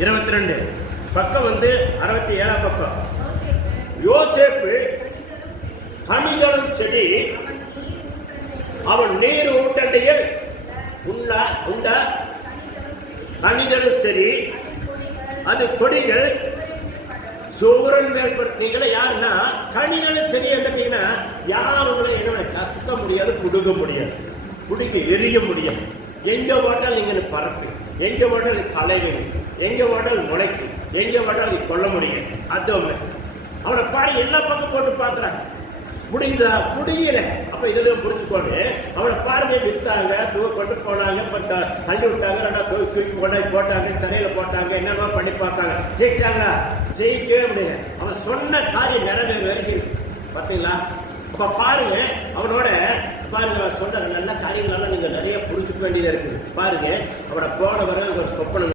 22 பக்கம் 67 பக்கம். யோசேப்பு கனிதரும் செடி அவன் நீர் ஊட்டண்டையில் உண்ட கனிதரும் சரி அது கொடிகள் சூரன் மேற்பட்டீங்களா யாருன்னா கனிகளும் சரி என்னன்னா யாரும் என்னோட கசக்க முடியாது, புடுங்க முடியாது, புடுங்க எரிய முடியாது. எங்க ஓட்டால் நீங்க பரப்பு, எங்க ஓட்டால் கலைவீங்க, எங்க ஓட்டால் முளைக்கும், எங்க ஓட்டால் அதை கொல்ல முடியும். அது அவனை பாரு எல்லா பக்கம் போட்டு பாக்குறாங்க, முடிந்தா முடியல. அப்ப இதுல புரிச்சுக்கோங்க. அவனை பாருங்க வித்தாங்க, கொண்டு போனாங்க, தள்ளி விட்டாங்க, ரெண்டா தூக்கி கொண்டாடி போட்டாங்க, சிறையில போட்டாங்க, என்னென்ன பண்ணி பார்த்தாங்க. ஜெயிச்சாங்களா? ஜெயிக்கவே முடியல. அவன் சொன்ன காரியம் நிறைவேற வரைக்கும் இருக்கு. பாத்தீங்களா? அப்ப பாருங்க அவனோட பாருங்க சொன்ன நல்ல காரியங்களெல்லாம் நீங்க நிறைய புரிஞ்சுக்க வேண்டியதா இருக்குது. பாருங்க அவனை போன வர ஒரு சொப்பனம்